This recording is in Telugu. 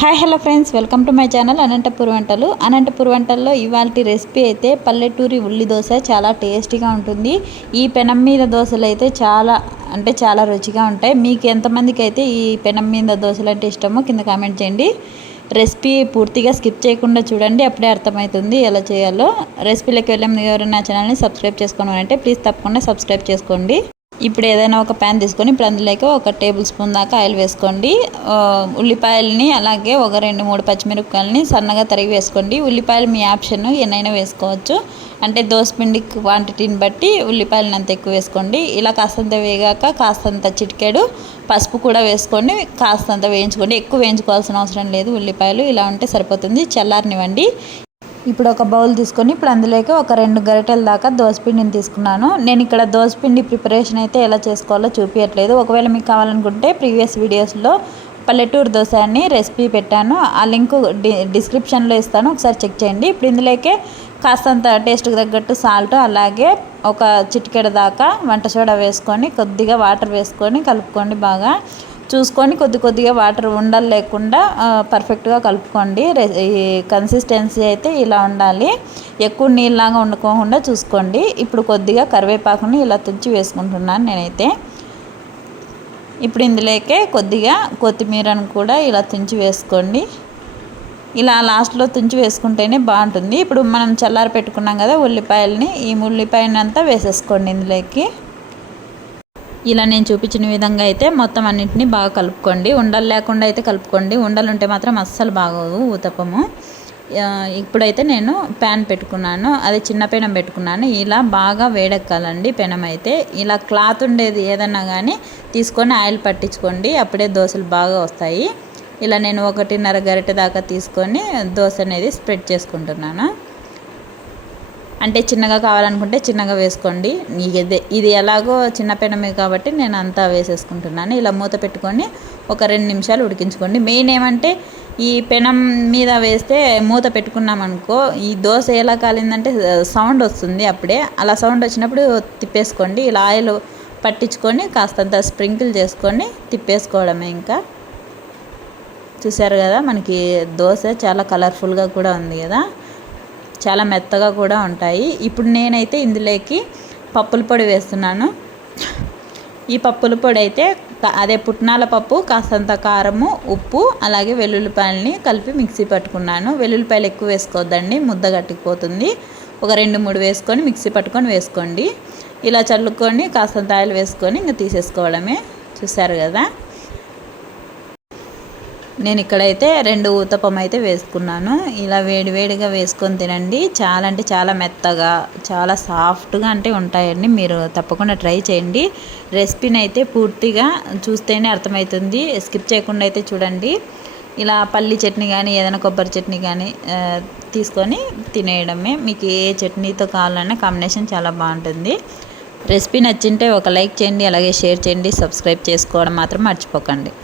Hi hello friends, welcome to my channel Anantapur వంటలు. అనంతపూర్ వంటల్లో ఇవాల్టి రెసిపీ అయితే పల్లెటూరి ఉల్లి దోశ. చాలా టేస్టీగా ఉంటుంది. ఈ పెనం మీద దోశలు అయితే చాలా రుచిగా ఉంటాయి. మీకు ఎంతమందికి అయితే ఈ పెనం మీద దోశలు అంటే ఇష్టమో కింద కామెంట్ చేయండి. రెసిపీ పూర్తిగా స్కిప్ చేయకుండా చూడండి, అప్పుడే అర్థమవుతుంది ఎలా చేయాలో. రెసిపీలోకి వెళ్ళే ముందు ఎవరైనా నా ఛానల్ని సబ్స్క్రైబ్ చేసుకోవాలంటే ప్లీజ్ తప్పకుండా సబ్స్క్రైబ్ చేసుకోండి. ఇప్పుడు ఏదైనా ఒక ప్యాన్ తీసుకొని ఇప్పుడు అందులోకి 1 టేబుల్ స్పూన్ దాకా ఆయిల్ వేసుకోండి. ఉల్లిపాయలని అలాగే ఒక 2-3 పచ్చిమిరపకాయలని సన్నగా తరిగి వేసుకోండి. ఉల్లిపాయలు మీ ఆప్షన్, ఎన్నైనా వేసుకోవచ్చు. అంటే దోసపిండి క్వాంటిటీని బట్టి ఉల్లిపాయలను అంత ఎక్కువ వేసుకోండి. ఇలా కాస్తంత వేగాక కాస్తంత చిటికెడు పసుపు కూడా వేసుకొని కాస్తంత వేయించుకోండి. ఎక్కువ వేయించుకోవాల్సిన అవసరం లేదు. ఉల్లిపాయలు ఇలా ఉంటే సరిపోతుంది. చల్లారనివ్వండి. ఇప్పుడు ఒక బౌల్ తీసుకొని ఇప్పుడు అందులోకి ఒక 2 గరిటెల దాకా దోసపిండిని తీసుకున్నాను. నేను ఇక్కడ దోసపిండి ప్రిపరేషన్ అయితే ఎలా చేసుకోవాలో చూపించట్లేదు. ఒకవేళ మీకు కావాలనుకుంటే ప్రీవియస్ వీడియోస్లో పల్లెటూరు దోశ అని రెసిపీ పెట్టాను. ఆ లింక్ డిస్క్రిప్షన్లో ఇస్తాను, ఒకసారి చెక్ చేయండి. ఇప్పుడు ఇందులోకి కాస్తంత టేస్ట్కి తగ్గట్టు సాల్ట్, అలాగే ఒక చిటికెడు దాకా వంట సోడా వేసుకొని కొద్దిగా వాటర్ వేసుకొని కలుపుకోండి. బాగా చూసుకొని కొద్దిగా వాటర్ ఉండలు లేకుండా పర్ఫెక్ట్గా కలుపుకోండి. ఈ కన్సిస్టెన్సీ అయితే ఇలా ఉండాలి. ఎక్కువ నీళ్ళలాగా వండుకోకుండా చూసుకోండి. ఇప్పుడు కొద్దిగా కరివేపాకుని ఇలా తుంచి వేసుకుంటున్నాను నేనైతే. ఇప్పుడు ఇందులోకే కొద్దిగా కొత్తిమీరను కూడా ఇలా తుంచి వేసుకోండి. ఇలా లాస్ట్లో తుంచి వేసుకుంటేనే బాగుంటుంది. ఇప్పుడు మనం చల్లారి పెట్టుకున్నాం కదా ఉల్లిపాయలని, ఈ ఉల్లిపాయని అంతా వేసేసుకోండి ఇందులోకి. ఇలా నేను చూపించిన విధంగా అయితే మొత్తం అన్నింటినీ బాగా కలుపుకోండి. ఉండలు లేకుండా అయితే కలుపుకోండి. ఉండలు ఉంటే మాత్రం అస్సలు బాగోదు ఊతప్పము. ఇప్పుడైతే నేను ప్యాన్ పెట్టుకున్నాను, అది చిన్న పెనం పెట్టుకున్నాను. ఇలా బాగా వేడెక్కాలండి పెనం అయితే. ఇలా క్లాత్ ఉండేది ఏదన్నా కానీ తీసుకొని ఆయిల్ పట్టించుకోండి, అప్పుడే దోశలు బాగా వస్తాయి. ఇలా నేను 1.5 గరిటె దాకా తీసుకొని దోశ అనేది స్ప్రెడ్ చేసుకుంటున్నాను. అంటే చిన్నగా కావాలనుకుంటే చిన్నగా వేసుకోండి. ఇది ఎలాగో చిన్న పెనమే కాబట్టి నేను అంతా వేసేసుకుంటున్నాను. ఇలా మూత పెట్టుకొని ఒక 2 నిమిషాలు ఉడికించుకోండి. మెయిన్ ఏమంటే ఈ పెనం మీద వేస్తే మూత పెట్టుకున్నామనుకో ఈ దోశ ఎలా కాలిందంటే సౌండ్ వస్తుంది. అప్పుడే అలా సౌండ్ వచ్చినప్పుడు తిప్పేసుకోండి. ఇలా ఆయిల్ పట్టించుకొని కాస్తంత స్ప్రింకిల్ చేసుకొని తిప్పేసుకోవడమే. ఇంకా చూసారు కదా, మనకి దోశ చాలా కలర్ఫుల్గా కూడా ఉంది కదా, చాలా మెత్తగా కూడా ఉంటాయి. ఇప్పుడు నేనైతే ఇందులోకి పప్పుల పొడి వేస్తున్నాను. ఈ పప్పుల పొడి అయితే అదే పుట్నాల పప్పు, కాస్తంత కారము, ఉప్పు, అలాగే వెల్లుల్లిపాయలని కలిపి మిక్సీ పట్టుకున్నాను. వెల్లుల్లిపాయలు ఎక్కువ వేసుకోవద్దండి, ముద్ద గట్టిపోతుంది. ఒక 2-3 వేసుకొని మిక్సీ పట్టుకొని వేసుకోండి. ఇలా చల్లుకొని కాస్తంత ఆయిల్ వేసుకొని ఇంకా తీసేసుకోవడమే. చూసారు కదా, నేను ఇక్కడైతే 2 ఊతప్పం అయితే వేసుకున్నాను. ఇలా వేడివేడిగా వేసుకొని తినండి. చాలా అంటే చాలా మెత్తగా, చాలా సాఫ్ట్గా అంటే ఉంటాయండి. మీరు తప్పకుండా ట్రై చేయండి. రెసిపీని అయితే పూర్తిగా చూస్తేనే అర్థమవుతుంది, స్కిప్ చేయకుండా అయితే చూడండి. ఇలా పల్లి చట్నీ కానీ ఏదైనా కొబ్బరి చట్నీ కానీ తీసుకొని తినేయడమే. మీకు ఏ చట్నీతో కావాలన్నా కాంబినేషన్ చాలా బాగుంటుంది. రెసిపీ నచ్చింటే ఒక లైక్ చేయండి, అలాగే షేర్ చేయండి, సబ్స్క్రైబ్ చేసుకోవడం మాత్రం మర్చిపోకండి.